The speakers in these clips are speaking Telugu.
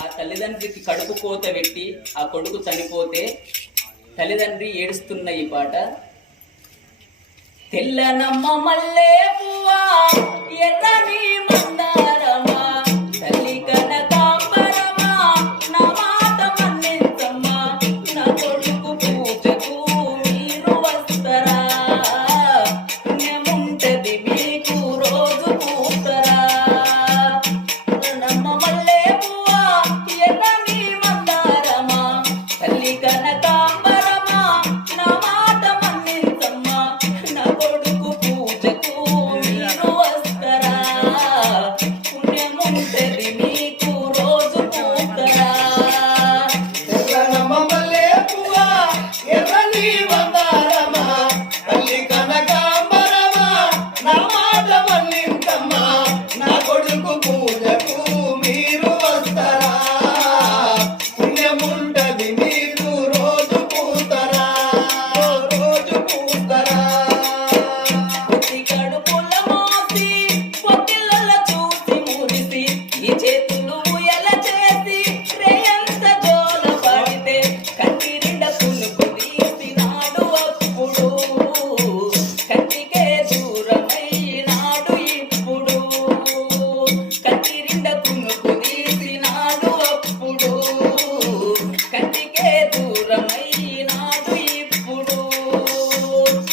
ఆ తల్లిదండ్రికి కడుపు కోత పెట్టి ఆ కొడుకు చనిపోతే తల్లిదండ్రి ఏడుస్తున్న ఈ పాట తెల్లనమ్మ మల్లే పువ్వా ఎర్రని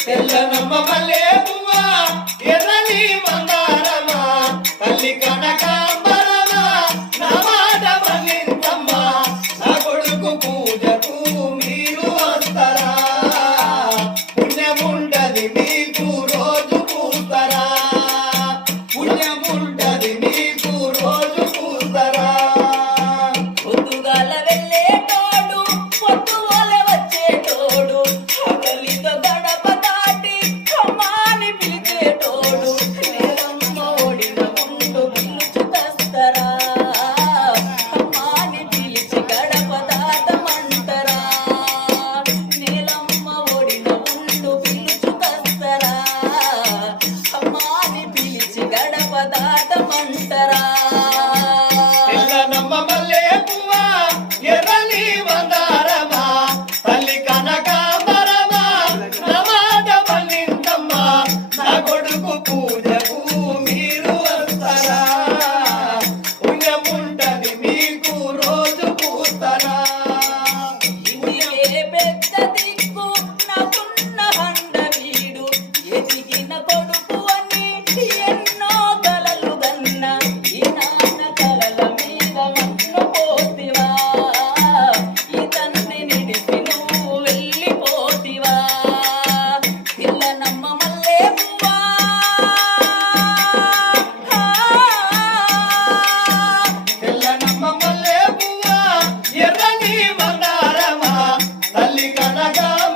செல்லம Tara. I go.